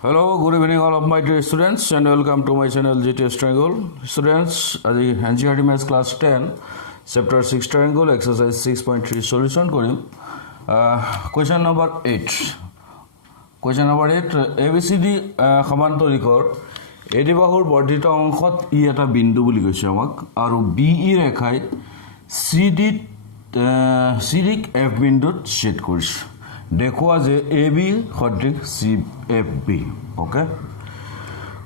Hello, good evening all of my dear students and welcome to my channel GTS Triangle. Students, আজি NCERT Maths class 10 chapter 6 triangle exercise 6.3 solution কৰিম. Question number 8. Question number 8 ABCD সমান্তৰিকৰ AD বাহুৰ বৰ্ধিত অংশত ই এটা বিন্দু বুলি কৈছে আমাক আৰু BE ৰেখাই CD F বিন্দুত ছেদ কৰিছে. দেখুৱা যে AB সদৃশ CFB ওকে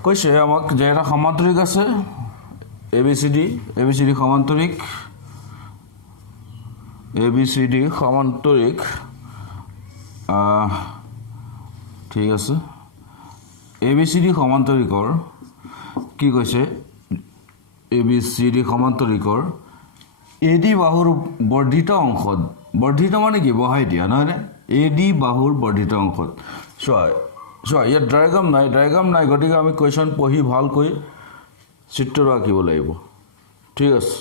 কৈছে আমাক যে এটা সমান্তৰিক আছে ABCD সমান্তৰিক ABCD সমান্তৰিক ঠিক আছে ABCD সমান্তৰিকৰ কি কৈছে ABCD সমান্তৰিকৰ AD বাহুৰ বৰ্ধিত অংশত বৰ্ধিত মানে কি বহাই দিয়া নহয় নে AD বাহুৰ বৰ্ধিত অংশত চোৱা ইয়াত ডায়াগ্ৰাম নাই গতিকে আমি কোৱেশ্যন পঢ়ি ভালকৈ চিত্ৰ আঁকিব লাগিব ঠিক আছে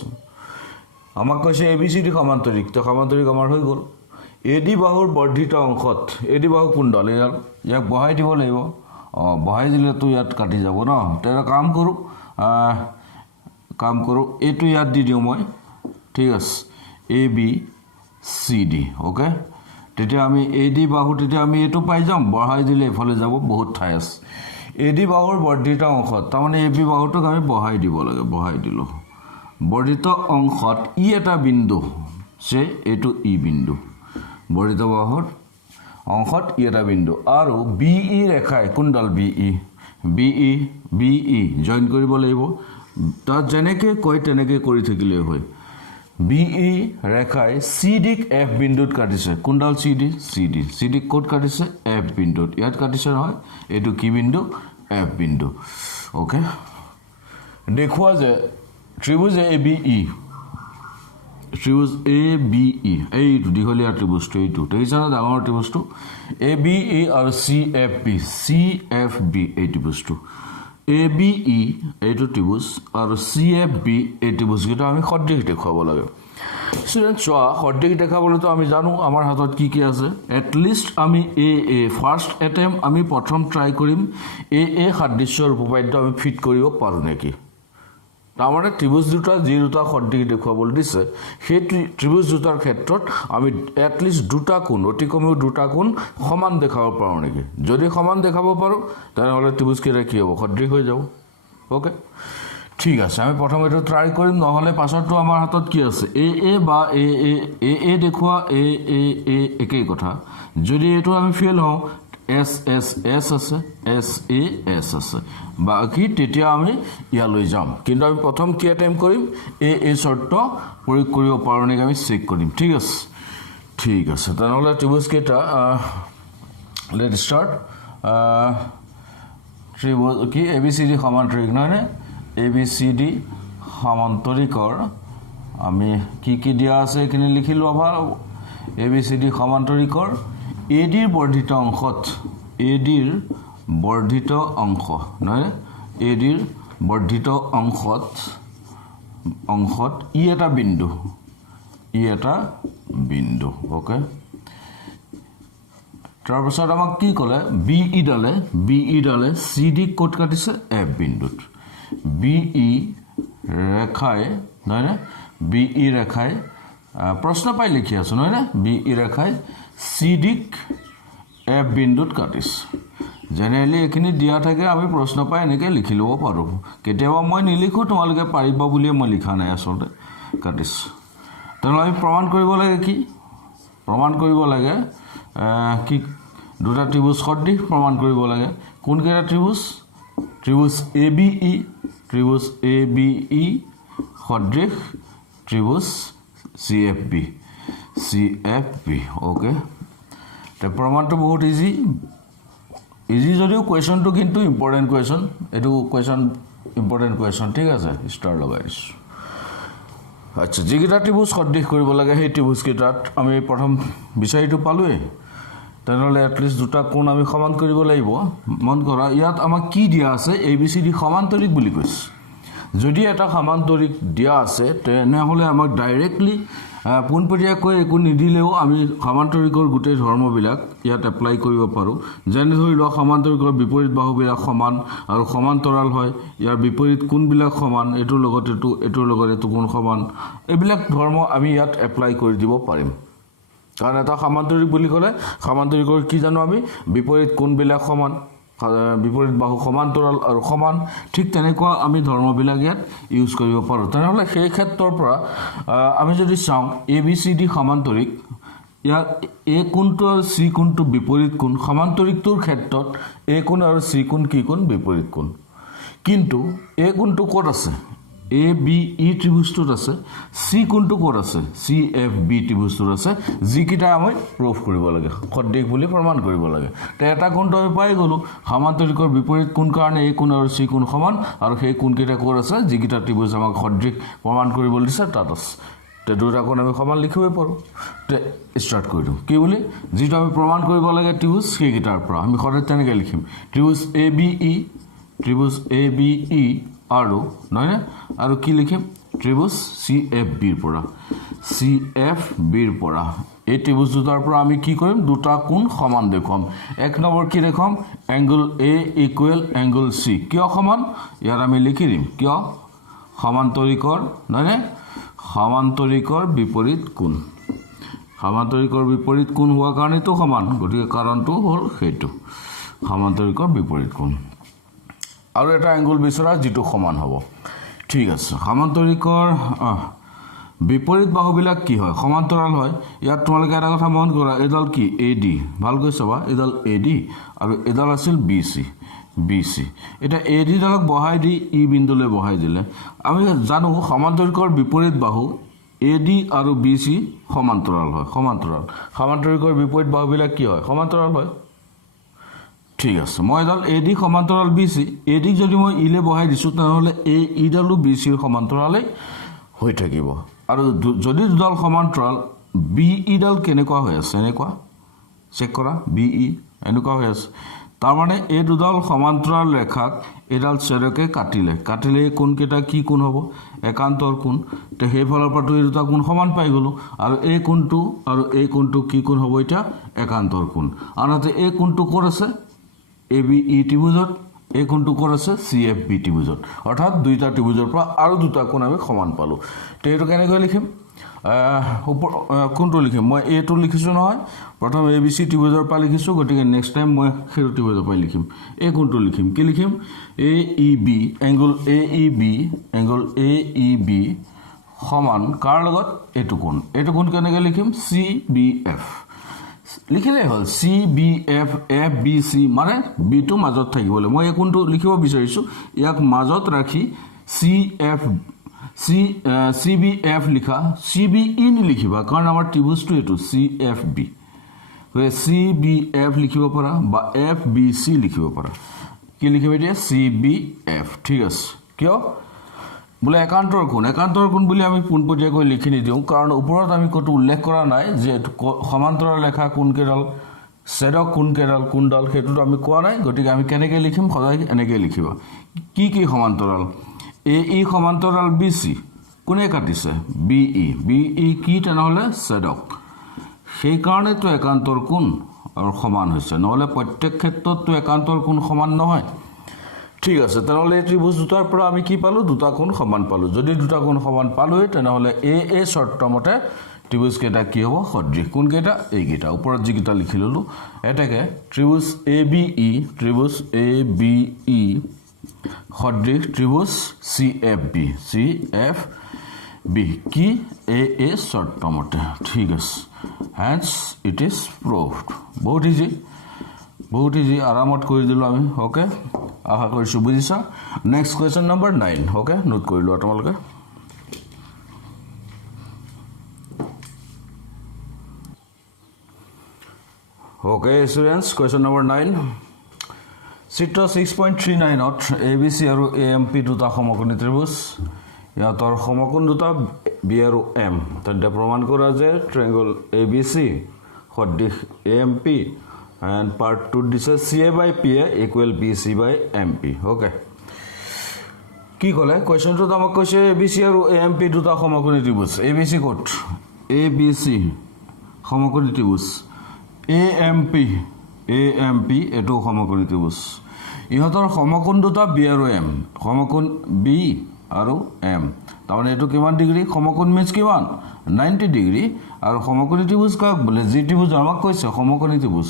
আমাক কৈছে ABCD সমান্তৰিক তো সমান্তৰিক আমাৰ হৈ গ'ল AD বাহুৰ বৰ্ধিত অংশত AD বাহু কুণ্ডল ইয়াক বহাই দিব লাগিব বহাই দিলে তো ইয়াত কাটি যাব ন তেৰা কাম কৰো এটো ইয়াত দি দিও মই ঠিক আছে ABCD ওকে তেতিয়া আমি AD বাহু তেতিয়া আমি এটো পাই যাম বহাই দিলে এফালে যাব বহুত ঠাই আছে AD বাহুৰ বৰ্ধিত অংশত তাৰমানে AB বাহুটোক আমি বহাই দিব লাগে বহাই দিলো বৰ্ধিত অংশত ই এটা বিন্দু সে এটো ই বিন্দু বৰ্ধিত বাহুৰ অংশত ই এটা বিন্দু আৰু BE ৰেখাই কুণ্ডল BE জয়েন কৰিব লাগিব তাত যেনেকে কয় তেনেকে কৰি থাকিলে হয় BE ৰেখাই CD F বিন্দুত কাটিছে কুণ্ডল CD কোড কাটিছে F বিন্দুত ইয়াত কাটিছে নহয় এটো কি বিন্দু F বিন্দু ওকে দেখুৱা যে ত্ৰিভুজ ABE এই দীঘলীয়া ত্ৰিভুজটো এইটো দেখিছা না ডাঙৰ ত্ৰিভুজটো ABE আৰু CFB এই ত্ৰিভুজটো ABE এইটো ত্ৰিভুজ আৰু CFB এই ত্ৰিভুজটো আমি সদৃশ দেখাব লাগে স্টুডেন্ট চোৱা সদৃশ দেখাবলৈ তো আমি জানো আমাৰ হাতত কি আছে এট লিষ্ট আমি ফাৰ্স্ট এটেম্প আমি প্ৰথম ট্ৰাই কৰিম সাদৃশ্যৰ উপপাদ্য আমি ফিট কৰিব পাৰো নেকি তাৰমানে ত্ৰিভুজ দুটা যি দুটা সদৃশ দেখাবলৈ দিছে সেই ত্ৰিভুজ দুটাৰ ক্ষেত্ৰত আমি এট লিষ্ট দুটা কোণ অতি কমেও দুটা কোণ সমান দেখাব পাৰো নেকি যদি সমান দেখাব পাৰো তেনেহলে ত্ৰিভুজ কেইটা কি হ'ব সদৃশ হৈ যাব ওকে ঠিক আছে আমি প্ৰথম এটো ট্ৰাই কৰিম নহলে পাছৰটো আমাৰ হাতত কি আছে বা এ দেখুৱা একেই কথা যদি এটো আমি ফেল হওঁ S আছে SAS আছে বাকি তেতিয়া আমি ইয়ালৈ যাম কিন্তু আমি প্ৰথম কি এটেম্প কৰিম এই শৰ্ত প্ৰয়োগ কৰিব পাৰো নেকি আমি চেক কৰিম ঠিক আছে তেনেহলে ত্ৰিভুজ কেইটা লেট স্টাৰ্ট ত্ৰিভুজ কি ABCD সমান্তৰিক নহয় নে ABCD সমান্তৰিকৰ আমি কি দিয়া আছে এখিনি লিখি লোৱা ভাল ABCD সমান্তৰিকৰ AD ৰ বৰ্ধিত অংশত AD ৰ বৰ্ধিত অংশ নহয় AD ৰ বৰ্ধিত অংশত ই এটা বিন্দু ওকে তাৰপিছত আমাক কি ক'লে BE ডালে CD কোড কাটিছে F বিন্দুত BE ৰেখাই নহয় BE ৰেখাই প্ৰশ্ন পাই লিখি আছো নহয় BE ৰেখাই CD F বিন্দুত কাটিছে জেনেৰেলি এখিনি দিয়া থাকে আমি প্ৰশ্ন পাই এনেকৈ লিখি ল'ব পাৰো কেতিয়াবা মই নিলিখো তোমালোকে পাৰিবা বুলি মই লিখা নাই আসলে কাটিছে তেনেহলে আমি প্ৰমাণ কৰিব লাগে কি দুটা ত্ৰিভুজ সদৃশ প্ৰমাণ কৰিব লাগে কোন কেইটা ত্ৰিভুজ ABE সদৃশ ত্ৰিভুজ CFB ওকে তে প্ৰমাণটো বহুত ইজি যদিও কোৱেশ্যনটো কিন্তু ইম্পৰ্টেন্ট কোৱেশ্যন এটো ইম্পৰ্টেন্ট কোৱেশ্যন ঠিক আছে ষ্টাৰ লগাইছো আচ্ছা যিকেইটা ত্ৰিভুজ সদৃশ কৰিব লাগে সেই ত্ৰিভুজ কেইটাত আমি প্ৰথম বিচাৰিটো পালোৱে তেনেহলে এট লিষ্ট দুটা কোণ আমি সমান কৰিব লাগিব মন কৰা ইয়াত আমাক কি দিয়া আছে ABCD সমান্তৰিক বুলি কৈছে যদি এটা সমান্তৰিক দিয়া আছে তেনেহলে আমাক ডাইৰেক্টলি পোনপটীয়াকৈ একো নিদিলেও আমি সমান্তৰিকৰ গোটেই ধৰ্মবিলাক ইয়াত এপ্লাই কৰিব পাৰোঁ যেনে ধৰি লোৱা সমান্তৰিকৰ বিপৰীত বাহুবিলাক সমান আৰু সমান্তৰাল হয় ইয়াৰ বিপৰীত কোণবিলাক সমান এইটোৰ লগত এইটোৰ লগত এইটো কোণ সমান এইবিলাক ধৰ্ম আমি ইয়াত এপ্লাই কৰি দিব পাৰিম কাৰণ এটা সমান্তৰিক বুলি ক'লে সমান্তৰিকৰ কি জানো আমি বিপৰীত কোণবিলাক সমান বিপৰীত বাহু সমান্তৰাল আৰু সমান ঠিক তেনেকুৱা আমি ধৰ্মবিলাক ইয়াত ইউজ কৰিব পাৰোঁ তেনেহ'লে সেই ক্ষেত্ৰৰ পৰা আমি যদি চাওঁ ABCD সমান্তৰিক ইয়াৰ A কোণটো আৰু C কোণটো বিপৰীত কোণ সমান্তৰিকটোৰ ক্ষেত্ৰত A কোণ আৰু C কোণ কি কোণ বিপৰীত কোণ কিন্তু A কোণটো ক'ত আছে ABE ত্ৰিভুজটোত আছে C কোণটো ক'ত আছে CFB ত্ৰিভুজটোত আছে যিকেইটা আমি প্ৰুফ কৰিব লাগে সদৃশ বুলি প্ৰমাণ কৰিব লাগে তে এটা কোণটো আমি পাই গ'লো সমান্তৰিকৰ বিপৰীত কোণ কাৰণে A কোণ আৰু C কোণ সমান আৰু সেই কোণকেইটা ক'ত আছে যিকেইটা ত্ৰিভুজ আমাক সদৃশ প্ৰমাণ কৰিবলৈ দিছে তাত আছে তে দুটা কোণ আমি সমান লিখিবই পাৰোঁ তে ষ্টাৰ্ট কৰি দিওঁ কি বুলি যিটো আমি প্ৰমাণ কৰিব লাগে ত্ৰিভুজ সেইকেইটাৰ পৰা আমি সদায় তেনেকৈ লিখিম ত্ৰিভুজ ABE আৰু নহয়নে আৰু কি লিখিম ত্ৰিভুজ CFBৰ পৰা এই ত্ৰিভুজ দুটাৰ পৰা আমি কি কৰিম দুটা কোণ সমান দেখুৱাম এক নম্বৰ কি দেখুৱাম angle A equal angle C কিয় সমান ইয়াত আমি লিখি দিম কিয় সমান্তৰিকৰ নহয়নে সমান্তৰিকৰ বিপৰীত কোণ হোৱাৰ কাৰণেতো সমান গতিকে কাৰণটো হ'ল সেইটো সমান্তৰিকৰ বিপৰীত কোণ আৰু এটা এংগল বিচৰা যিটো সমান হ'ব ঠিক আছে সমান্তৰিকৰ বিপৰীত বাহুবিলাক কি হয় সমান্তৰাল হয় ইয়াত তোমালোকে এটা কথা মন কৰা এডাল কি AD ভালকৈ চাবা এডাল AD আৰু এডাল আছিল BC এটা AD ডালক বহাই দি E বিন্দুলৈ বহাই দিলে আমি জানো সমান্তৰিকৰ বিপৰীত বাহু AD আৰু BC সমান্তৰাল হয় সমান্তৰিকৰ বিপৰীত বাহুবিলাক কি হয় সমান্তৰাল হয় ঠিক আছে মই এডাল AD সমান্তৰাল BC AD যদি মই ইলে বহাই দিছোঁ তেনেহ'লে এই ডালো BCৰ সমান্তৰালেই হৈ থাকিব আৰু যদি দুডাল সমান্তৰাল BE ডাল কেনেকুৱা হৈ আছে এনেকুৱা চেক কৰা BE এনেকুৱা হৈ আছে তাৰমানে এই দুডাল সমান্তৰাল ৰেখাক এডাল ছেদকে কাটিলে এই কোণকেইটা কি কোণ হ'ব একান্তৰ কোণ তে সেইফালৰ পৰা এই দুটা কোণ সমান পাই গ'লোঁ আৰু এই কোণটো কি কোণ হ'ব এতিয়া একান্তৰ কোণ আনহাতে এই কোণটো ক'ত আছে ABE ত্ৰিভুজত এই কোণটো ক'ত আছে CFB ত্ৰিভুজত অৰ্থাৎ দুইটা ত্ৰিভুজৰ পৰা আৰু দুটা কোণ আমি সমান পালোঁ তে এইটো কেনেকৈ লিখিম কোনটো লিখিম মই এইটো লিখিছোঁ নহয় প্ৰথম ABC ত্ৰিভুজৰ পৰা লিখিছোঁ গতিকে নেক্সট টাইম মই সেইটো ত্ৰিভুজৰ পৰা লিখিম এই কোণটো লিখিম কি লিখিম AEB এংগল AEB সমান কাৰ লগত এইটো কোণ কেনেকৈ লিখিম CBF লিখিলেই হ'ল CBF FBC মানে বিটো মাজত থাকিবলৈ মই এই কোণটো লিখিব বিচাৰিছোঁ ইয়াক মাজত ৰাখি CBF লিখা CBE নিলিখিবা কাৰণ আমাৰ ত্ৰিভুজটো এইটো CFB CBF লিখিব পাৰা বা FBC লিখিব পাৰা কি লিখিম এতিয়া CBF ঠিক আছে কিয় বোলে একান্তৰ কোণ বুলি আমি পোনপটীয়াকৈ লিখি নিদিওঁ কাৰণ ওপৰত আমি ক'তো উল্লেখ কৰা নাই যে সমান্তৰাল ৰেখা কোনকেইডাল ছেদক কোনডাল সেইটোতো আমি কোৱা নাই গতিকে আমি কেনেকৈ লিখিম সদায় এনেকৈ লিখিবা কি সমান্তৰাল AE সমান্তৰাল BC কোনে কাটিছে BE কি তেনেহ'লে ছেদক সেইকাৰণেতো একান্তৰ কোণ আৰু সমান হৈছে নহ'লে প্ৰত্যেক ক্ষেত্ৰততো একান্তৰ কোণ সমান নহয় ঠিক আছে তেনেহ'লে এই ত্ৰিভুজ দুটাৰ পৰা আমি কি পালোঁ দুটা কোণ সমান পালোঁ যদি দুটা কোণ সমান পালোঁৱেই তেনেহ'লে এই চৰ্তমতে ত্ৰিভুজকেইটা কি হ'ব সদৃশ কোনকেইটা এইকেইটা ওপৰত যিকেইটা লিখি ল'লোঁ এতেকে ত্ৰিভুজ ABE সদৃশ ত্ৰিভুজ CFB কি এই চৰ্তমতে ঠিক আছে হেন্স ইট ইজ প্ৰুভড বহুত ইজি আৰামত কৰি দিলোঁ আমি অ'কে আশা কৰিছোঁ বুজিছা next question number 9 okay note কৰি লোৱা তোমালোকে অ'কে ষ্টুডেণ্টছ কুৱেশ্যন নম্বৰ 9 চিত্ৰ 6.39ত ABC আৰু AMP দুটা সমকোণী ত্ৰিভুজ ইয়াতৰ সমকোণ দুটা B আৰু M তেন্তে প্ৰমাণ কৰা যে ট্ৰায়াংগল ABC সদৃশ AMP and part 2 দিছে CA/PA equal BC/MP ওকে কি ক'লে কোৱেশ্যনটোত আমাক কৈছে ABC আৰু AMP দুটা সমকোণী ত্ৰিভুজ ABC ক'ত এ বি চি সমকোণী ত্ৰিভুজ এ এম পি এইটো সমকোণী ত্ৰিভুজ ইহঁতৰ সমকোণ দুটা বি আৰু এম সমকোণ বি আৰু এম তাৰমানে এইটো কিমান ডিগ্ৰী সমকোণ মিন্স কিমান 90 ডিগ্ৰী আৰু সমকোণী ত্ৰিভুজ কাক বোলে যি ত্ৰিভুজ আমাক কৈছে সমকোণী ত্ৰিভুজ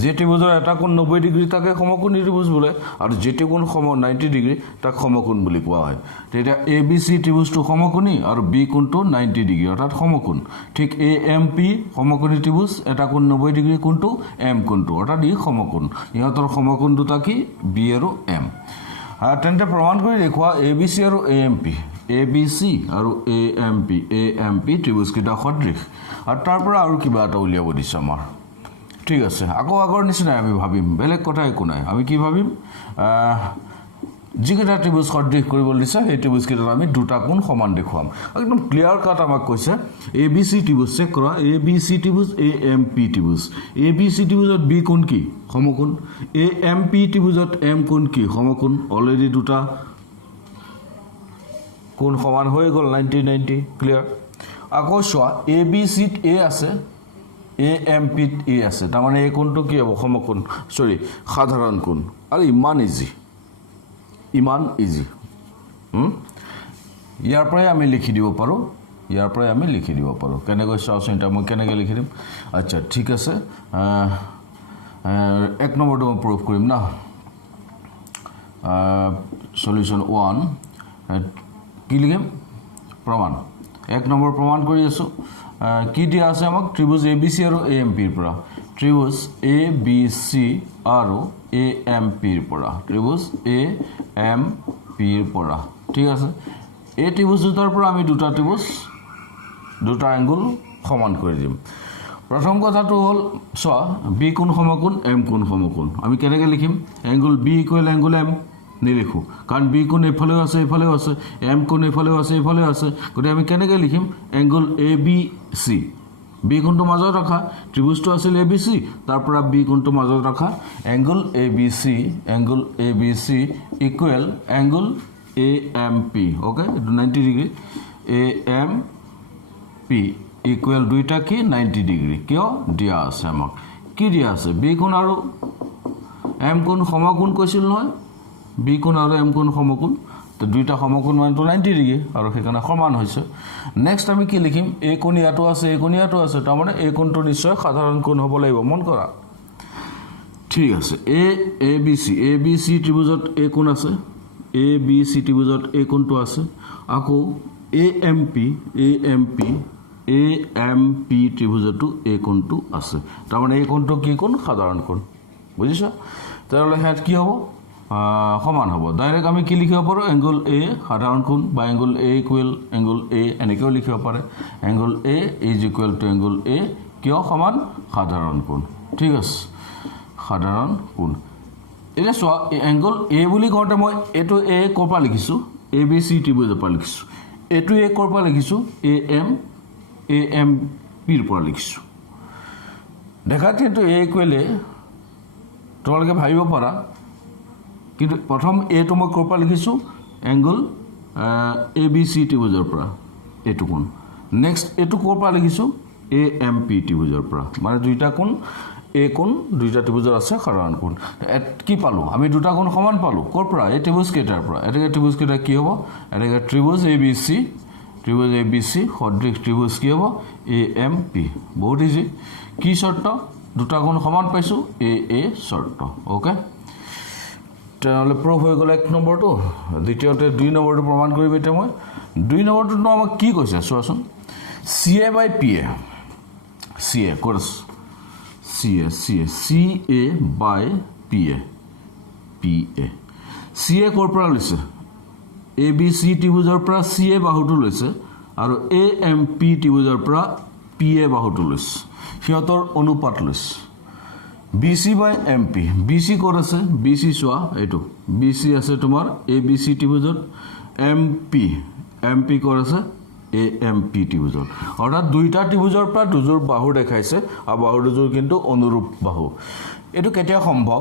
যে ত্ৰিভুজৰ এটা কোণ 90 ডিগ্ৰী তাকে সমকোণী ত্ৰিভুজ বোলে আৰু যেটো কোণ 90 ডিগ্ৰী তাক সমকোণ বুলি কোৱা হয় তেতিয়া এ বি চি ত্ৰিভুজটো সমকোণী আৰু বি কোণটো 90 ডিগ্ৰী অৰ্থাৎ সমকোণ ঠিক এ এম পি সমকোণী ত্ৰিভুজ এটা কোণ 90 ডিগ্ৰী কোণটো এম কোণটো অৰ্থাৎ ই সমকোণ ইহঁতৰ সমকোণ দুটা কি বি আৰু এম তেন্তে প্ৰমাণ কৰি দেখুৱা এ বি চি আৰু এ বি চি আৰু এ এম পি ত্ৰিভুজকেইটা সদৃশ আৰু তাৰ পৰা আৰু কিবা এটা উলিয়াব দিছে আমাৰ ঠিক আছে আকৌ আগৰ নিচিনাই আমি ভাবিম বেলেগ কথা একো নাই আমি কি ভাবিম যিকেইটা ত্ৰিভুজ সদৃশ কৰিবলৈ দিছে সেই ত্ৰিভুজকেইটাত আমি দুটা কোণ সমান দেখুৱাম একদম ক্লিয়াৰ কাট আমাক কৈছে এ বি চি ত্ৰিভুজ চেক কৰা এ বি চি ত্ৰিভুজ এ এম পি ত্ৰিভুজ এ বি চি ত্ৰিভুজত বি কোণ কি সমকোণ এ এম পি ত্ৰিভুজত এম কোণ কি সমকোণ অলৰেডি দুটা কোণ সমান হৈ গ'ল 90 ক্লিয়াৰ আকৌ চোৱা এ বি চিত এ আছে এ এম পিত এ আছে তাৰমানে এই কোণটো কি হ'ব সমকোণ সৰি সাধাৰণ কোণ আৰু ইমান ইজি ইয়াৰ পৰাই আমি লিখি দিব পাৰোঁ কেনেকৈ চাওঁচোন এতিয়া মই কেনেকৈ লিখি দিম আচ্ছা ঠিক আছে এক নম্বৰটো মই প্ৰুভ কৰিম না সলিউশ্যন 1 কি লিখিম প্ৰমাণ এক নম্বৰ প্ৰমাণ কৰি আছোঁ কি দিয়া আছে আমাক ত্ৰিভুজ এ বি চি আৰু এ এম পিৰ পৰা ত্ৰিভুজ এ বি চি আৰু এ এম পিৰ পৰা ত্ৰিভুজ এ এম পিৰ পৰা ঠিক আছে এই ত্ৰিভুজ দুটাৰ পৰা আমি দুটা এংগুল সমান কৰি দিম প্ৰথম কথাটো হ'ল চোৱা বি কোণ সমকোণ এম কোণ সমকোণ আমি কেনেকৈ লিখিম angle B equal angle M নিলিখোঁ কাৰণ বি কোণ এইফালেও আছে এম কোণ এইফালেও আছে গতিকে আমি কেনেকৈ লিখিম angle A B C B কোণটো মাজত ৰখা ত্ৰিভুজটো আছিল এ বি চি তাৰ পৰা বি কোণটো মাজত ৰখা angle A B C equal angle A M P okay এইটো 90 ডিগ্ৰী এ এম পি ইকুৱেল দুইটা কি 90 ডিগ্ৰী কিয় দিয়া আছে আমাক কি দিয়া আছে বি কোণ আৰু এম কোণ সমকোণ কৈছিল নহয় বি কোণ আৰু এম কোণ সমকোণ তো দুইটা সমকোণ মানটো 90 ডিগ্ৰী আৰু সেইকাৰণে সমান হৈছে নেক্সট আমি কি লিখিম এ কোণ ইয়াতো আছে তাৰমানে এই কোণটো নিশ্চয় সাধাৰণ কোণ হ'ব লাগিব মন কৰা ঠিক আছে এ বি চি ত্ৰিভুজত এ কোণ আছে এ বি চি ত্ৰিভুজত এ কোণটো আছে আকৌ এ এম পি ত্ৰিভুজতো এ কোণটো আছে তাৰমানে এই কোণটো কি কোণ সাধাৰণ কোণ বুজিছা তেনেহ'লে হেড কি হ'ব সমান হ'ব ডাইৰেক্ট আমি কি লিখিব পাৰোঁ এংগুল এ সাধাৰণ কোণ বা angle A equal angle A এনেকৈও লিখিব পাৰে angle A is equal to angle A কিয় সমান সাধাৰণ কোণ ঠিক আছে সাধাৰণ কোণ এতিয়া চোৱা এংগুল এ বুলি কওঁতে মই এইটো এ ক'ৰ পৰা লিখিছোঁ এ বি চি ত্ৰিভুজৰ পৰা লিখিছোঁ এইটো এ ক'ৰ পৰা লিখিছোঁ এ এম পিৰ পৰা লিখিছোঁ দেখাত কিন্তু এ ইকুৱেল এ তোমালোকে ভাবিব পাৰা কিন্তু প্ৰথম এটো মই ক'ৰ পৰা লিখিছোঁ এংগুল এ বি চি ত্ৰিভুজৰ পৰা এইটো কোণ নেক্সট এইটো ক'ৰ পৰা লিখিছোঁ এ এম পি ত্ৰিভুজৰ পৰা মানে দুইটা কোণ এ কোণ দুইটা ত্ৰিভুজৰ আছে সাধাৰণ কোণ কি পালোঁ আমি দুটা কোণ সমান পালোঁ ক'ৰ পৰা এই ত্ৰিভুজকেইটাৰ পৰা এনেকৈ ত্ৰিভুজকেইটা কি হ'ব এনেকৈ ত্ৰিভুজ এ বি চি সদৃশ ত্ৰিভুজ কি হ'ব এ এম পি বহুত ইজি কি চৰ্ত দুটা কোণ সমান পাইছোঁ এ চৰ্ত অ'কে তেনেহ'লে প্ৰুভ হৈ গ'ল এক নম্বৰটো দ্বিতীয়তে 2 নম্বৰটো প্ৰমাণ কৰিম এতিয়া মই 2 নম্বৰটোতো আমাক কি কৈছে চোৱাচোন C A by P A by P A ক'ৰ পৰা লৈছে এ বি চি ত্ৰিভুজৰ পৰা চি এ বাহুটো লৈছে আৰু এ এম পি ত্ৰিভুজৰ পৰা পি এ বাহুটো লৈছে সিহঁতৰ অনুপাত লৈছে B C by M P B C ক'ত আছে বি চি চোৱা এইটো বি চি আছে তোমাৰ এ বি চি ত্ৰিভুজত এম পি ক'ত আছে এ এম পি ত্ৰিভুজত অৰ্থাৎ দুইটা ত্ৰিভুজৰ পৰা দুযোৰ বাহু দেখাইছে আৰু বাহু দুযোৰ কিন্তু অনুৰূপ বাহু এইটো কেতিয়া সম্ভৱ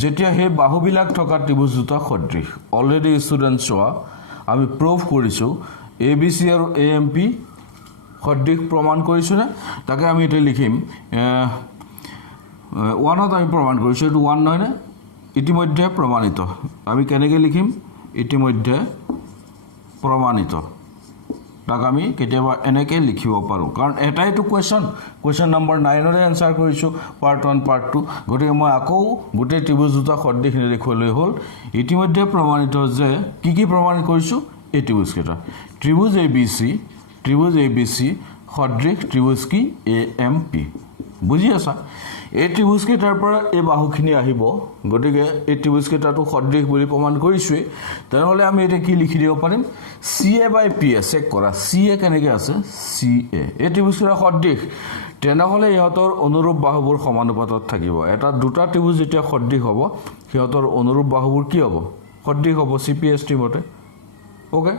যেতিয়া সেই বাহুবিলাক থকা ত্ৰিভুজ দুটা সদৃশ অলৰেডি ষ্টুডেণ্ট চোৱা আমি প্ৰুভ কৰিছোঁ এ বি চি আৰু এ এম পি সদৃশ প্ৰমাণ কৰিছো না তাকে আমি এটা লিখিম 1ত আমি প্ৰমাণ কৰিছো এটো 1 নহয় না ইতিমধ্যে প্ৰমাণিত আমি কেনেকৈ লিখিম ইতিমধ্যে প্ৰমাণিত তাক আমি কেতিয়াবা এনেকৈ লিখিব পাৰো কাৰণ এটাইটো কোৱেশ্চন নম্বৰ 9 ৰ আনসাৰ কৰিছো পাৰ্ট 1 পাৰ্ট 2 গতিকে মই আকৌ গোটেই ত্ৰিভুজ দুটা সদৃশ নিৰীক্ষলৈ হ'ল ইতিমধ্যে প্ৰমাণিত যে কি প্ৰমাণিত কৰিছো এই ত্ৰিভুজ কেইটা ত্ৰিভুজ ABC সদৃশ ত্ৰিভুজ কি AMP বুজি আছা এই ত্ৰিভুজ কেইটাৰ পৰা এই বাহুখিনি আহিব গতিকে এই ত্ৰিভুজ কেইটাটো সদৃশ বুলি প্ৰমাণ কৰিছো তেনেহলে আমি এটা কি লিখি দিব পাৰিম CA/PA চেক কৰা CA কেনেকৈ আছে CA এই ত্ৰিভুজ কেইটা সদৃশ তেনেহলে ইহঁতৰ অনুৰূপ বাহুবোৰ সমানুপাতত থাকিব এটা দুটা ত্ৰিভুজ যেতিয়া সদৃশ হ'ব সিহঁতৰ অনুৰূপ বাহুবোৰ কি হ'ব সদৃশ হ'ব CPST মতে ওকে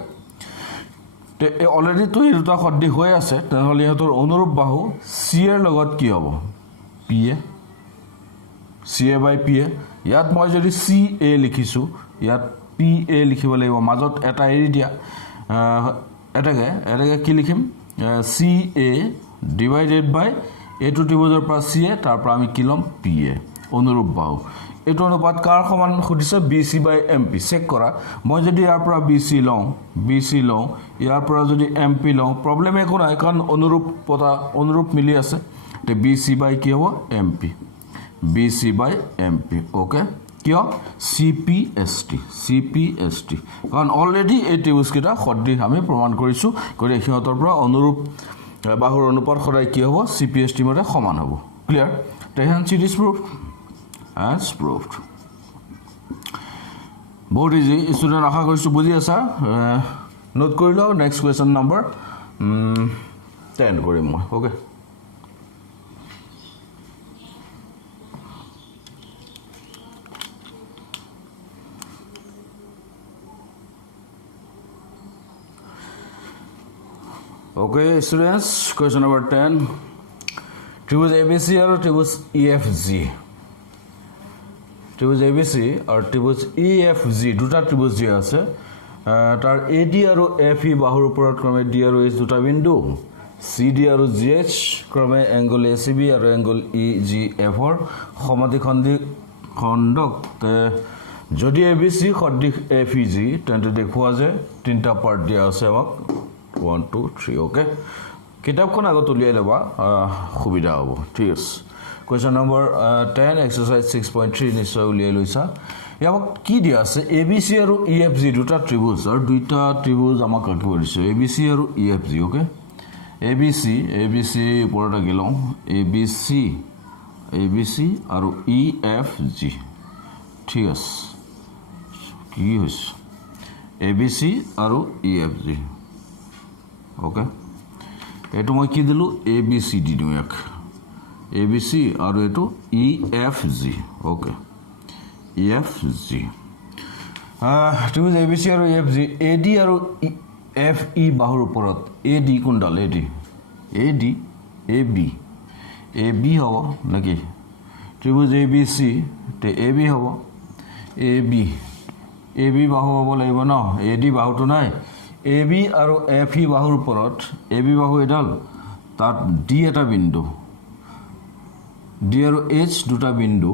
তে অলৰেডি তো এই দুটা সদৃশ হৈ আছে তেনেহলে ইহঁতৰ অনুৰূপ বাহু C এৰ লগত কি হ'ব PA CA/PA ইয়াত মই যদি CA লিখিছো ইয়াত PA লিখিব লাগিব মাজত এটা এৰি দিয়া এটাকে কি লিখিম CA ডিভাইডেড বাই এটো ত্ৰিভুজৰ পৰা CA তাৰ পৰা আমি কি লম PA অনুৰূপ বাহু এটো অনুপাত কাৰ সমান খুদিছে BC/MP চেক কৰা মই যদি ইয়াৰ পৰা BC লওঁ ইয়াৰ পৰা যদি MP লওঁ প্ৰবলেম একো নাই কাৰণ অনুৰূপ মিলি আছে তে BC/ কি হ'ব MP BC/MP ওকে কিয় CPST কাৰণ অলৰেডি এই ত্ৰিভুজ কেইটা সদৃশ আমি প্ৰমাণ কৰিছো গতিকে সিহঁতৰ পৰা অনুৰূপ বাহুৰ অনুপাত সদায় কি হ'ব CPST মতে সমান হ'ব ক্লিয়াৰ তে হেন সিৰিজ প্ৰুফ as proved বহুত ইজি ষ্টুডেন্ট আশা কৰিছো বুজি আছা নোট কৰি লও নেক্সট কোৱেশ্চন নম্বৰ 10 কৰিম মই okay Okay, students, question number 10. Trivoz ABC or trivoz EFG? Trivoz ABC or trivoz EFG দুটা ত্ৰিভুজ যি আছে তাৰ AD আৰু FE বাহুৰ ওপৰত ক্ৰমে D আৰু H দুটা বিন্দু CD আৰু GH ক্ৰমে এংগল ACB আৰু এংগল EGF ৰ সমাধিখণ্ডক যদি ABC সদৃশ FEG তেন্তে দেখুৱা যে তিনটা পাৰ্ট দিয়া আছে আমাক 1 2 3 ওকে কিতাপখন আগত উলিয়াই লবা সুবিধা হ'ব ঠিক আছে কোৱেশ্চন নম্বৰ 10 এক্সাৰসাইজ 6.3 নিশ্চয় উলিয়াই লৈছা ইয়াক কি দিয়া আছে ABC আৰু EFG দুটা ত্ৰিভুজ আৰু দুটা ত্ৰিভুজ আমাক আঁকিব দিছে ABC আৰু EFG ওকে ABC ওপৰত গেলং ABC আৰু EFG ঠিক আছে কি হৈছে ABC আৰু EFG ওকে এটো মই কি দিলু ABCD দিও এক ABC আৰু এটো EFG ওকে EFG ত্ৰিভুজ ABC আৰু EFG AD আৰু FE বাহুৰ ওপৰত AD কোনডাল AD AB হ'ব নাকি ত্ৰিভুজ ABC তে AB হ'ব AB বাহু হ'ব লাগিব ন AD বাহুটো নাই AB আৰু FE বাহুৰ ওপৰত AB বাহু এডাল তাত D এটা বিন্দু D আৰু H দুটা বিন্দু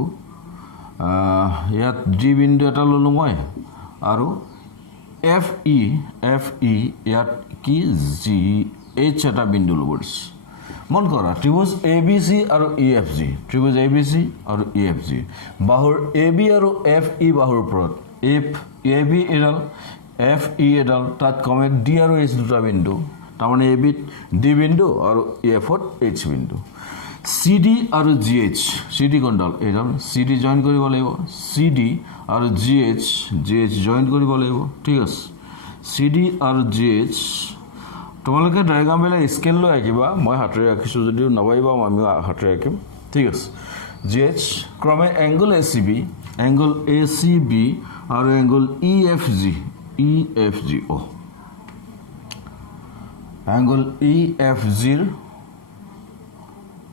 ইয়াত D বিন্দু এটা ললো মই আৰু FE ইয়াত কি GH এটা বিন্দু লবৰিছ মন কৰা ত্ৰিভুজ ABC আৰু EFG ত্ৰিভুজ ABC আৰু EFG বাহুৰ AB আৰু FE বাহুৰ ওপৰত AB এডাল FE এডাল তাত কমে D আৰু H দুটা বিন্দু তাৰমানে AB D বিন্দু আৰু EF ত H বিন্দু CD আৰু GH CD কোনডাল এডাল CD জয়েন কৰিব লাগিব CD আৰু GH জয়েন কৰিব লাগিব ঠিক আছে CD আৰু GH তোমালোকে ডায়াগ্ৰাম বেলা স্কেল লৈ আঁকিবা মই হাতেৰে আঁকিছো যদিও নবাইবা আমি হাতেৰে আঁকিম ঠিক আছে GH ক্ৰমে এংগল ACB আৰু এংগল EFG এংগল EFG ৰ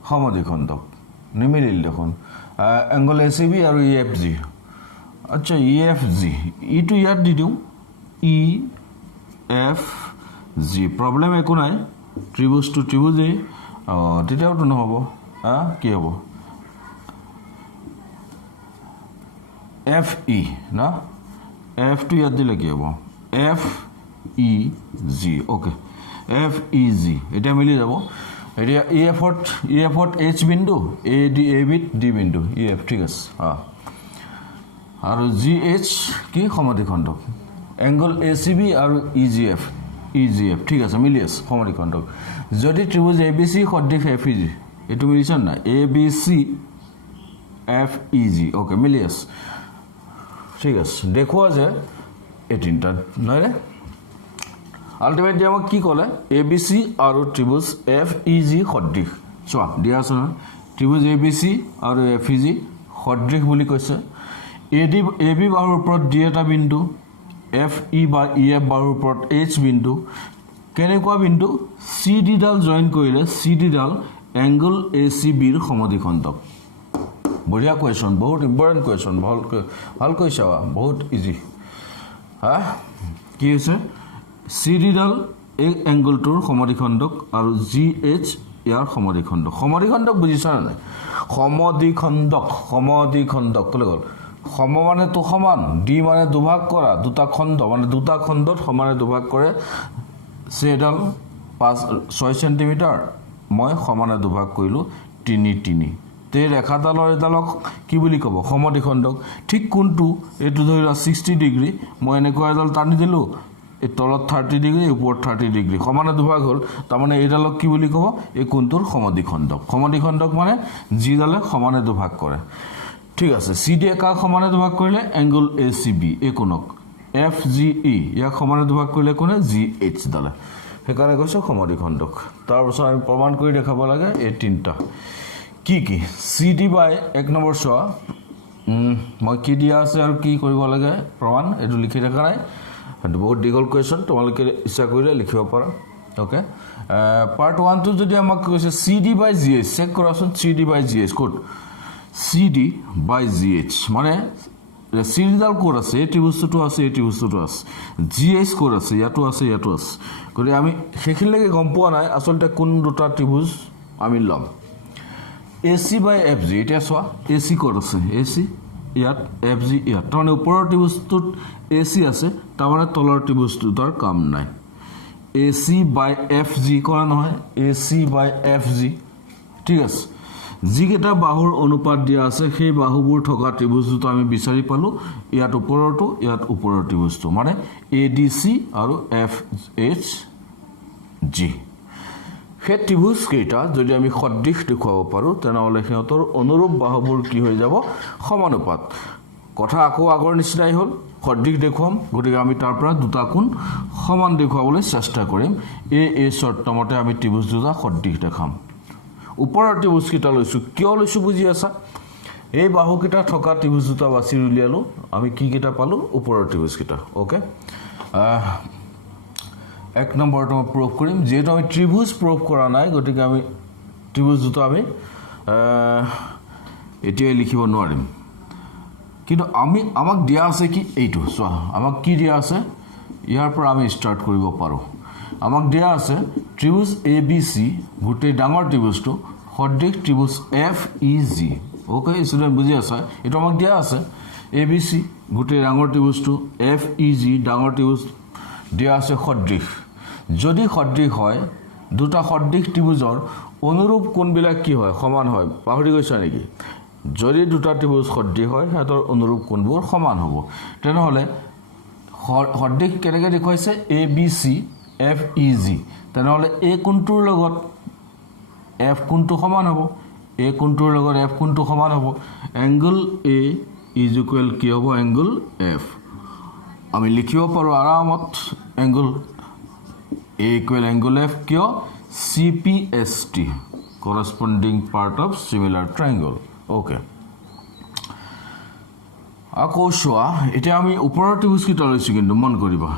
সমাধিখণ্ডক নিমিলিল দেখোন এংগল ACB আৰু EFG আচ্ছা EFG ইটো ইয়াত দি দিও EFG প্ৰবলেম একো নাই ত্ৰিভুজটো ত্ৰিভুজেই তেতিয়াওতো নহ'ব কি হ'ব এফ ই না এফটো ইয়াত দিলে কি হ'ব F E G okay F E G এতিয়া মিলি যাব এতিয়া ই এফত এইচ বিন্দু এ বিত ডি বিন্দু ই এফ ঠিক আছে আৰু জি এইচ কি সমদ্বিখণ্ডক এংগল এ চি বি আৰু ই জি এফ ঠিক আছে মিলি আছে সমদ্বিখণ্ডক যদি ত্ৰিভুজ এ বি চি সদৃশ এফ ই জি এইটো মিলিছে নাই A B C F E G okay মিলি আছে ঠিক আছে দেখুওৱা যে এই তিনিটা নহয়নে আল্টিমেটলি আমাক কি ক'লে এ বি চি আৰু ত্ৰিভুজ এফ ই জি সদৃশ চোৱা দিয়া আছে নহয় ত্ৰিভুজ এ বি চি আৰু এফ ই জি সদৃশ বুলি কৈছে এ বি বাহুৰ ওপৰত ডি এটা বিন্দু এফ ই বা ই এফ বাহুৰ ওপৰত এইচ বিন্দু কেনেকুৱা বিন্দু চি ডিডাল জইন কৰিলে চি ডিডাল এংগল এ চি বিৰ সমদ্বিখণ্ডক বঢ়িয়া কুৱেশ্যন বহুত ইম্পৰ্টেণ্ট কুৱেশ্যন ভাল কৈছা বহুত ইজি কি হৈছে চি ডিডাল এই এংগলটোৰ সমদ্বিখণ্ডক আৰু জি এইচ ইয়াৰ সমদ্বিখণ্ডক বুজিছা নাই সমদ্বিখণ্ডক ক'লে গ'ল সম মানেতো সমান ডি মানে দুভাগ কৰা দুটা খণ্ড মানে দুটা খণ্ডত সমানে দুভাগ কৰে সেইডাল 6 চেণ্টিমিটাৰ মই সমানে দুভাগ কৰিলোঁ 3 তে ৰেখাডালৰ এডালক কি বুলি ক'ব সমদ্বিখণ্ডক ঠিক কোনটো এইটো ধৰি লোৱা 60 ডিগ্ৰী মই এনেকুৱা এডাল টানি দিলোঁ এই তলত 30 ডিগ্ৰী ওপৰত 30 ডিগ্ৰী সমানে দুভাগ হ'ল তাৰমানে এইডালক কি বুলি ক'ব এই কোনটোৰ সমদ্বিখণ্ডক মানে যিডালে সমানে দুভাগ কৰে ঠিক আছে চি ডি একাক সমানে দুভাগ কৰিলে এংগল এ চি বি এই কোণক এফ জি ই ইয়াক সমানে দুভাগ কৰিলে কোনে জি এইচ ডালে সেইকাৰণে কৈছে সমদ্বিখণ্ডক তাৰপিছত আমি প্ৰমাণ কৰি দেখাব লাগে এই তিনিটা কি চি ডি বাই 1 নম্বৰ চোৱা মই কি দিয়া আছে আৰু কি কৰিব লাগে প্ৰমাণ এইটো লিখি থকা নাই সেইটো বহুত দীঘল কুৱেশ্যন তোমালোকে ইচ্ছা কৰিলে লিখিব পাৰা অ'কে পাৰ্ট 1টো যদি আমাক কৈছে চি ডি বাই জি এইচ চেক কৰাচোন চি ডি বাই জি এইচ ক'ত চি ডি বাই জি এইচ মানে চি ডিডাল ক'ত আছে এই ত্ৰিভুজটো আছে জি এইচ ক'ত আছে ইয়াতো আছে গতিকে আমি সেইখিনিলৈকে গম পোৱা নাই আচলতে কোন দুটা ত্ৰিভুজ আমি ল'ম এ চি বাই এফ জি এতিয়া চোৱা এ চি ক'ত আছে এ চি ইয়াত এফ জি ইয়াত তাৰমানে ওপৰৰ ত্ৰিভুজটোত এ চি আছে তাৰমানে তলৰ ত্ৰিভুজটোৰ কাম নাই এ চি বাই এফ জি কৰা নহয় এ চি বাই এফ জি ঠিক আছে যিকেইটা বাহুৰ অনুপাত দিয়া আছে সেই বাহুবোৰ থকা ত্ৰিভুজ দুটা আমি বিচাৰি পালোঁ ইয়াত ওপৰৰটো ইয়াত ওপৰৰ ত্ৰিভুজটো মানে এ ডি চি আৰু এফ এইচ জি সেই ত্ৰিভুজ কেইটা যদি আমি সদৃশ দেখুৱাব পাৰোঁ তেনেহ'লে সিহঁতৰ অনুৰূপ বাহুবোৰ কি হৈ যাব সমানুপাত কথা আকৌ আগৰ নিচিনাই হ'ল সদৃশ দেখুৱাম গতিকে আমি তাৰ পৰা দুটা কোণ সমান দেখুৱাবলৈ চেষ্টা কৰিম এই চৰ্তমতে আমি ত্ৰিভুজ দুটা সদৃশ দেখাম ওপৰৰ ত্ৰিভুজকেইটা লৈছোঁ কিয় লৈছোঁ বুজি আছা এই বাহুকেইটা থকা ত্ৰিভুজ দুটা বাছি উলিয়ালোঁ আমি কি কেইটা পালোঁ ওপৰৰ ত্ৰিভুজকেইটা অ'কে 1 নম্বৰটো মই প্ৰুভ কৰিম যিহেতু আমি ত্ৰিভুজ প্ৰুভ কৰা নাই গতিকে আমি ত্ৰিভুজ দুটা আমি এতিয়াই লিখিব নোৱাৰিম কিন্তু আমাক দিয়া আছে কি এইটো চোৱা আমাক কি দিয়া আছে ইয়াৰ পৰা আমি ষ্টাৰ্ট কৰিব পাৰোঁ আমাক দিয়া আছে ত্ৰিভুজ এ বি চি গোটেই ডাঙৰ ত্ৰিভুজটো সদৃশ ত্ৰিভুজ F E G okay student বুজি আছা এইটো আমাক দিয়া আছে এ বি চি গোটেই ডাঙৰ ত্ৰিভুজটো এফ ই জি ডাঙৰ ত্ৰিভুজ দিয়া আছে সদৃশ যদি সদৃশ হয় দুটা সদৃশ ত্ৰিভুজৰ অনুৰূপ কোণবিলাক কি হয় সমান হয় পাহৰি গৈছা নেকি যদি দুটা ত্ৰিভুজ সদৃশ হয় সিহঁতৰ অনুৰূপ কোণবোৰ সমান হ'ব তেনেহ'লে সদৃশ কেনেকৈ দেখুৱাইছে A B C F E G তেনেহ'লে এ কোণটোৰ লগত এফ কোণটো সমান হ'ব এ কোণটোৰ লগত এফ কোণটো সমান হ'ব এংগল এ ইজ ইকুৱেল কি হ'ব এংগল এফ আমি লিখিব পাৰোঁ আৰামত angle A equal angle F কিয় C P S T corresponding part of similar triangle okay আকৌ চোৱা এতিয়া আমি ওপৰৰ ত্ৰিভুজকেইটা লৈছোঁ কিন্তু মন কৰিবা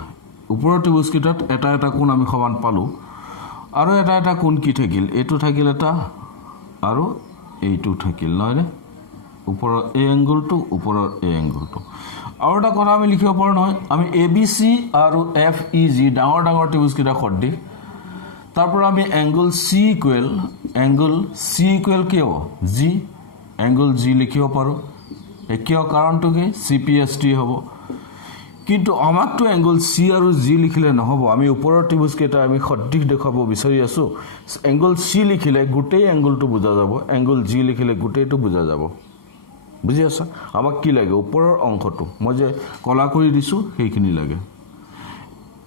ওপৰৰ ত্ৰিভুজকেইটাত এটা কোণ আমি সমান পালোঁ আৰু এটা কোণ কি থাকিল এইটো থাকিল এটা আৰু এইটো থাকিল নহয়নে ওপৰৰ এই এংগলটো ওপৰৰ এই এংগলটো আৰু এটা কথা আমি লিখিব পাৰোঁ নহয় আমি এ বি চি আৰু এফ ই জি ডাঙৰ ত্ৰিভুজকেইটা সদৃশ তাৰপৰ আমি অ্যাঙ্গেল সি ইকুৱেল কি হ'ব জি অ্যাঙ্গেল জি লিখিব পাৰোঁ কিয় কাৰণটো কি CPST হ'ব কিন্তু আমাকতো অ্যাঙ্গেল সি আৰু জি লিখিলে নহ'ব আমি ওপৰৰ ত্ৰিভুজকেইটা আমি সদৃশ দেখুৱাব বিচাৰি আছোঁ অ্যাঙ্গেল সি লিখিলে গোটেই অ্যাঙ্গেলটো বুজা যাব অ্যাঙ্গেল জি লিখিলে গোটেইটো বুজা যাব বুজি আছা আমাক কি লাগে ওপৰৰ অংশটো মই যে কলা কৰি দিছোঁ সেইখিনি লাগে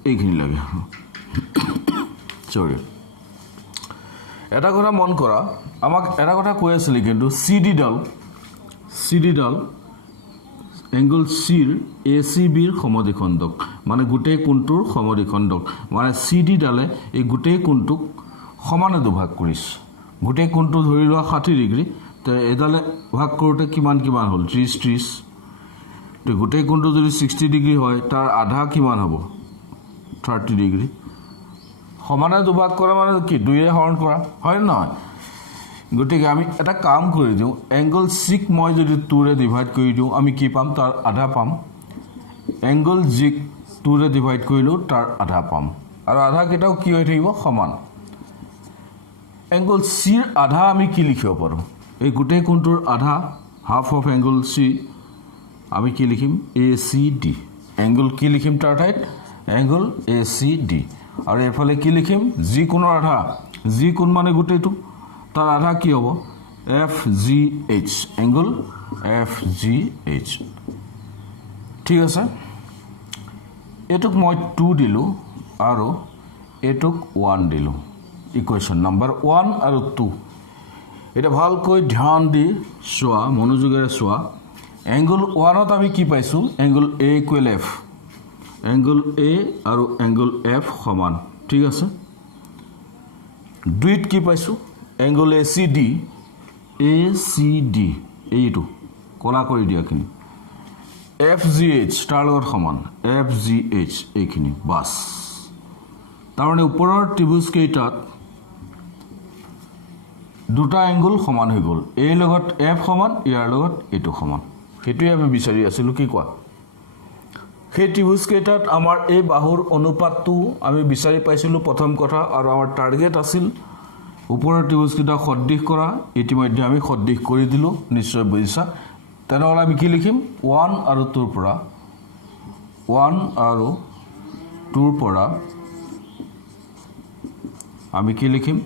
এইখিনি লাগে সৰি এটা কথা মন কৰা আমাক এটা কথা কৈ আছিল কিন্তু CD ডাল এংগল সিৰ ACBৰ সমদ্বিখণ্ডক মানে গোটেই কোণটোৰ সমদ্বিখণ্ডক মানে CD ডালে এই গোটেই কোণটোক সমানে দুভাগ কৰিছে গোটেই কোণটো ধৰি লোৱা 60 ডিগ্ৰী তো এডালে ভাগ কৰোঁতে কিমান হ'ল 30 তো গোটেই কোণটো যদি 60 ডিগ্ৰী হয় তাৰ আধা কিমান হ'ব 30 ডিগ্ৰী সমানে দুভাগ কৰা মানে কি দুইয়ে হৰণ কৰা হয় নহয় গতিকে আমি এটা কাম কৰি দিওঁ এংগল সিক মই যদি 2 ৰে ডিভাইড কৰি দিওঁ আমি কি পাম তাৰ আধা পাম এংগল জিক 2 ৰে ডিভাইড কৰিলো তাৰ আধা পাম আৰু আধা কেটাও কি হৈ থাকিব সমান এংগল সিৰ আধা আমি কি লিখিব পাৰো এই গোটেই কোণটোৰ আধা হাফ অফ এংগল সি আমি কি লিখিম ACD এংগল কি লিখিম তাৰ ঠাইত এংগল ACD আৰু এফালে কি লিখিম জি কোণৰ আধা জি কোণ মানে গোটেইটো তাৰ আধা কি হ'ব FGH এংগল FGH ঠিক আছে এটুক মই 2 দিলো আৰু এটুক 1 দিলো ইকুৱেশ্যন নম্বৰ 1 আৰু 2 এটা ভালকৈ ধ্যান দি চোৱা মনোযোগেৰে চোৱা এংগল 1ত আমি কি পাইছো angle A equal F angle A আৰু এংগল F সমান ঠিক আছে দুইত কি পাইছো এংগল ACD এইটো কলা কৰি দিয়াখিনি FGH তাৰ লগত সমান FGH এইখিনি বাস তাৰমানে ওপৰৰ ত্ৰিভুজ কেইটাত দুটা এংগল সমান হৈ গ'ল এই লগত F সমান ইয়াৰ লগত এইটো সমান সেইটোৱে আমি বিচাৰি আছিলোঁ কি কোৱা সেই ত্ৰিভুজ কেইটাত আমাৰ এই বাহুৰ অনুপাতটো আমি বিচাৰি পাইছিলোঁ প্ৰথম কথা আৰু আমাৰ টাৰ্গেট আছিল ওপৰৰ ত্ৰিভুজ কেইটা সদৃশ কৰা ইতিমধ্যে আমি সদৃশ কৰি দিলো নিশ্চয় বুজিছা তেনেহ'লে আমি কি লিখিম 1 আৰু 2 ৰ পৰা আমি কি লিখিম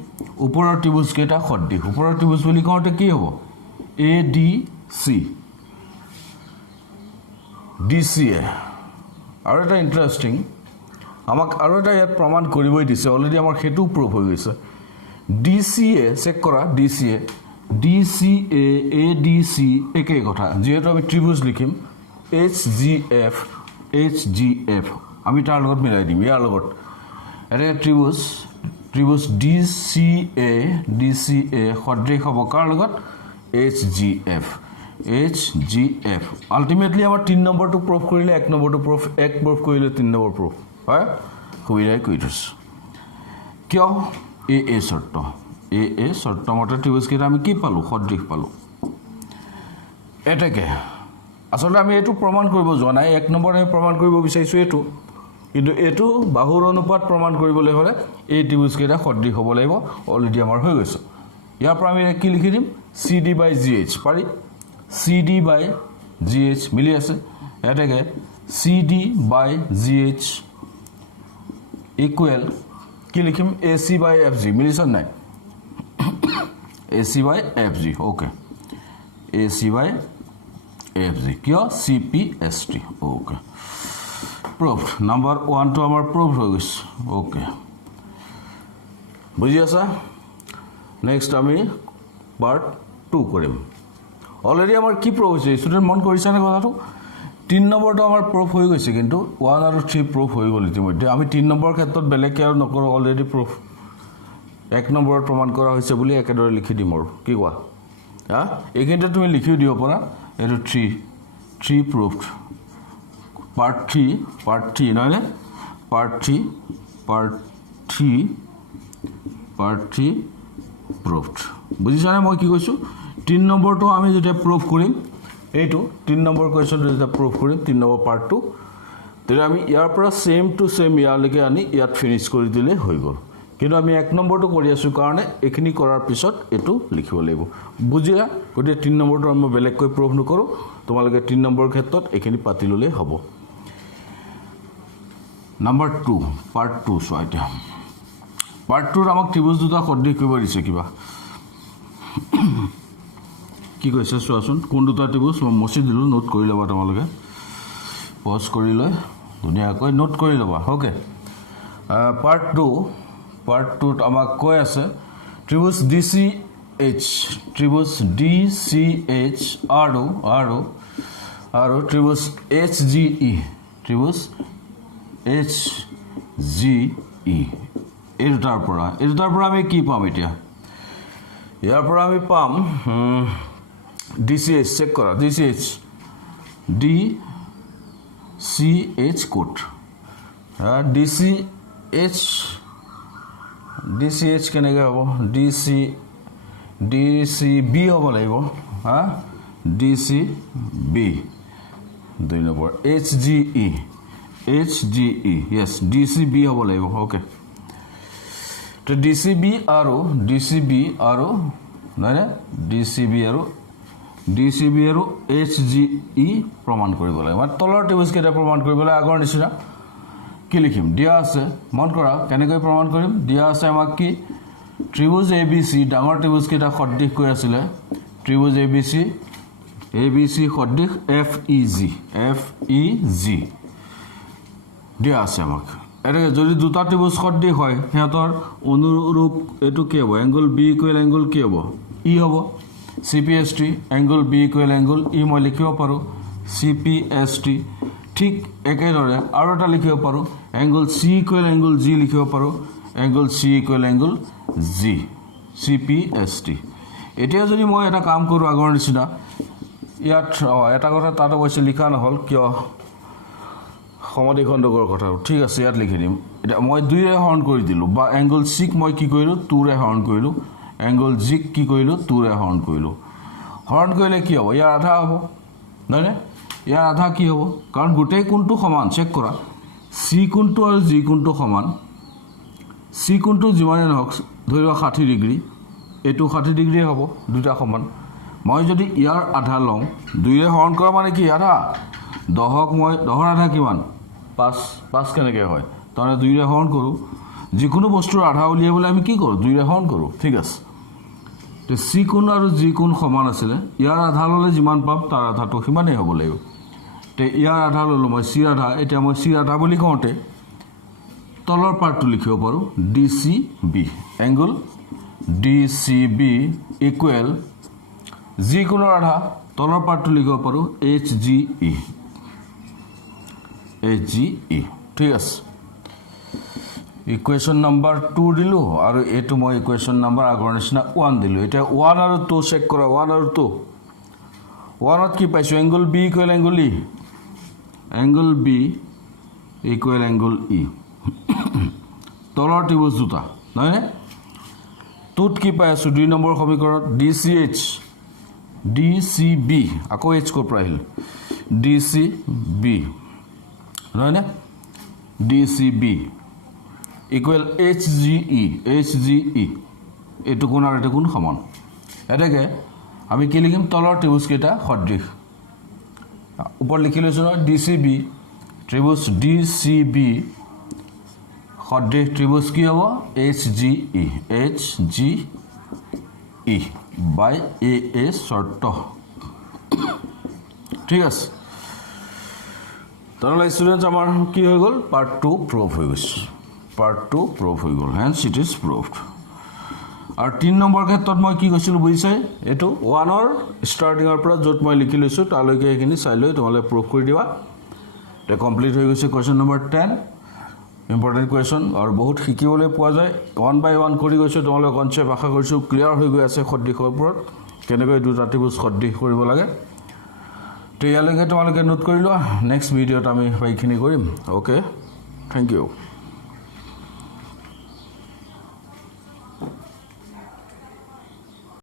ওপৰৰ ত্ৰিভুজ কেইটা সদৃশ ওপৰৰ ত্ৰিভুজ বুলি কওঁতে কি হ'ব ADC DCA আৰু এটা ইন্টাৰেষ্টিং আমাক আৰু এটা ইয়াত প্ৰমাণ কৰিবই দিছে অলৰেডি আমাৰ হেতু প্ৰুফ হৈ গৈছে DCA চেক কৰা DCA ADC একেই কথা যেহেতু আমি ত্ৰিভুজ লিখিম HGF আমি তাৰ লগত মিলাই দিম ইয়াৰ লগত এটা ত্ৰিভুজ DCA সদৃশ হ'ব কাৰ লগত HGF আলটিমেটলি আমাৰ 3 নম্বৰটো প্ৰুফ কৰিলে 1 নম্বৰটো প্ৰুফ 1 প্ৰুফ কৰিলে 3 নম্বৰ প্ৰুফ হয় সুবিধাই কৰি থৈছো কিয় AA শৰ্ত মতে ত্ৰিভুজ কেইটা আমি কি পালো সদৃশ পালো এটাকে আসলে আমি এটো প্ৰমাণ কৰিব যোৱা নাই 1 নম্বৰে প্ৰমাণ কৰিব বিচাৰিছো এটো কিন্তু এটো বাহুৰ অনুপাত প্ৰমাণ কৰিবলৈ হলে এই ত্ৰিভুজ কেইটা সদৃশ হ'ব লাগিব অলৰেডি আমাৰ হৈ গৈছে ইয়াৰ পৰা আমি কি লিখি দিম CD/GH পাৰি CD/GH মিলি আছে এটাকে CD/GH ইকুৱেল কি লিখিম AC/FG মিলিছে নাই AC/FG ওকে AC/FG কিয় CPST ওকে প্ৰুফ নাম্বাৰ 1 টো আমাৰ প্ৰুফ হৈ গৈছে ওকে বুজি আছা নেক্সট আমি পাৰ্ট 2 কৰিম অলৰেডি আমাৰ কি প্ৰুফ হৈছে ষ্টুডেন্ট মন কৰিছে নে কথাটো 3 নম্বৰটো আমাৰ প্ৰুফ হৈ গৈছে কিন্তু 1 আৰু 3 প্ৰুফ হৈ গ'ল ইতিমধ্যে আমি 3 নম্বৰ ক্ষেত্ৰত বেলেগ আৰু নকৰো অলৰেডি প্ৰুফ 1 নম্বৰত প্ৰমাণ কৰা হৈছে বুলি একেদৰে লিখি দিম আৰু কি কোৱা এইখিনিতে তুমি লিখিও দিব পাৰা এটো 3 প্ৰুফড পাৰ্ট 3 নহলে পাৰ্ট 3 প্ৰুফড বুজিছানে মই কি কৈছো 3 নম্বৰটো আমি যেতিয়া প্ৰুফ কৰিম এইটো 3 নম্বৰ কোৱেশ্চনটো যেতিয়া প্ৰুফ কৰিম 3 নম্বৰ পাৰ্ট 2 তেতিয়া আমি ইয়াৰ পৰা সেম টু সেম ইয়ালৈকে আনি ইয়াত ফিনিশ কৰি দিলে হৈ গ'ল কিন্তু আমি 1 নম্বৰটো কৰি আছো কাৰণে এখিনি কৰাৰ পিছত এটো লিখিব লাগিব বুজিলা গতে 3 নম্বৰটো আমি বেলেগকৈ প্ৰুভ নকৰো তোমালোকে 3 নম্বৰৰ ক্ষেত্ৰত এখিনি পাতি ললে হ'ব নাম্বাৰ 2 পাৰ্ট 2 সোইটা পাৰ্ট 2 আমাক ত্ৰিভুজ দুটা সদৃশ কৰিব দিছে কিবা কি কৈছে চোৱাচোন কোন দুটা ত্ৰিভুজ মই মছি দিলো নোট কৰি লবা তোমালোকে পজ কৰি লৈ ধুনিয়াকৈ নোট কৰি লবা ওকে পাৰ্ট 2 আমাক কৈ আছে ত্ৰিভুজ DCH ত্ৰিভুজ DCH আৰু ত্ৰিভুজ HGE ত্ৰিভুজ HGE এই দুটাৰ পৰা আমি কি পাম এতিয়া ইয়াৰ পৰা আমি পাম DCH চেক কৰা DCH কোড DCH কেনেকৈ হ'ব DCB হ'ব লাগিব হা DCB 2 number HGE yes DCB হ'ব লাগিব ওকে তো DCB আৰু নহয় DCB আৰু HGE প্ৰমাণ কৰিব লাগে মানে তলৰ ত্ৰিভুজ কেইটা প্ৰমাণ কৰিবলৈ আগৰ নিচিনা কি লিখিম দিয়া আছে মন কৰা কেনেকৈ প্ৰমাণ কৰিম দিয়া আছে আমাক কি ত্ৰিভুজ ABC ডাঙৰ ত্ৰিভুজ কেইটা সদৃশ কৈ আছিল ত্ৰিভুজ ABC সদৃশ FEG দিয়া আছে আমাক এৰে যদি দুটা ত্ৰিভুজ সদৃশ হয় হেতৰ অনুৰূপ এটো কি হ'ব এংগল B ইকুৱেল এংগল কি হ'ব E হ'ব CPST angle B equal angle E মই লিখিব পাৰো CPST ঠিক একেদৰে আৰু এটা লিখিব পাৰো angle C equal angle G লিখিব পাৰো angle C equal angle G CPST এতিয়া যদি মই এটা কাম কৰো আগৰ নিচিনা ইয়াত এটা কথা তাত অৱশ্যে লিখা নহল কিয় সমদ্বিখণ্ডকৰ কথা ঠিক আছে ইয়াত লিখি দিম এটা মই 2 ৰে হৰণ কৰি দিলো বা এংগল C মই কি কৰিলো 2 ৰে হৰণ কৰিলো এংগল G কি কৰিলো 2 ৰে হৰণ কৰিলো হৰণ কৰিলে কি হ'ব ইয়াৰ আধা হ'ব নহয় ইয়াৰ আধা কি হ'ব কাৰণ গোটেই কোণটো সমান চেক কৰা C কোণটো আৰু G কোণটো সমান C কোণটো যিমানে নহওক ধৰিবা 60 ডিগ্ৰী এটো 60 ডিগ্ৰী হ'ব দুটা সমান মই যদি ইয়াৰ আধা লওঁ 2 ৰে হৰণ কৰা মানে কি আধা 10ক মই 10ৰ আধা কিমান 5 কেনেকৈ হয় তাৰে 2 ৰে হৰণ কৰো যিকোনো বস্তুৰ আধা উলিয়াবলৈ আমি কি কৰো 2 ৰে হৰণ কৰো ঠিক আছে তে C কোণ আৰু G কোণ সমান আছিল ইয়াৰ আধা ললে যিমান পাম তাৰ আধাটো সিমানেই হ'ব লাগিব তে ইয়াৰ আধা ললো মই C আধা এতিয়া মই C আধা বুলি কওঁতে তলৰ পাৰ্টটো লিখিব পাৰো DCB angle DCB equal G কোণৰ আধা তলৰ পাৰ্টটো লিখিব পাৰো HGE ঠিক আছে ইকুৱেশ্যন নাম্বাৰ 2 দিলো আৰু এটো মই ইকুৱেশ্যন নাম্বাৰ আগৰ নিচিনা 1 দিলো এটা 1 আৰু 2 চেক কৰা 1 আৰু 2 1ত কি পাইছো angle B equal angle E angle B equal angle E তলৰ ত্ৰিভুজ দুটা নহয় টুত কি পাই আছো 2 নম্বৰ সমীকৰণত DCB আকৌ H কৰ পৰা আহিল DCB নহয় DCB ইকুৱেল HGE এটো কোণ আৰু এটো কোণ সমান এটাকে আমি কি লিখিম তলৰ ত্ৰিভুজ কেইটা সদৃশ ওপৰ লিখি লৈছো DCB ত্ৰিভুজ DCB সদৃশ ত্ৰিভুজ কি হ'ব HGE বাই AA শৰ্ত ঠিক আছে তাহলে স্টুডেন্টস আমাৰ কি হৈ গল পাৰ্ট 2 প্ৰুভ হৈ গৈছে hence it is proved আৰু 3 নম্বৰ ক্ষেত্ৰত মই কি কৈছিলো বুজিছে এটো 1 ৰ ষ্টাৰ্টিংৰ পৰা যত মই লিখি লৈছো তালৈকে এখিনি চাই লৈ তোমালে প্ৰুভ কৰি দিবা তে কমপ্লিট হৈ গৈছে কোৱেশ্চন নম্বৰ 10 ইম্পৰ্টেন্ট কোৱেশ্চন আৰু বহুত শিকিবলৈ পোৱা যায় 1 বাই 1 কৰি গৈছে তোমালে কনসেপ্ট আশা কৰিছো ক্লিয়াৰ হৈ গৈ আছে সদৃশৰ ওপৰত কেনেকৈ দুটা ত্ৰিভুজ সদৃশ কৰিব লাগে তে ইয়ালৈকে তোমালোকে নোট কৰি লোৱা নেক্সট ভিডিঅ'ত আমি এইখিনি কৰিম ওকে থ্যাংক ইউ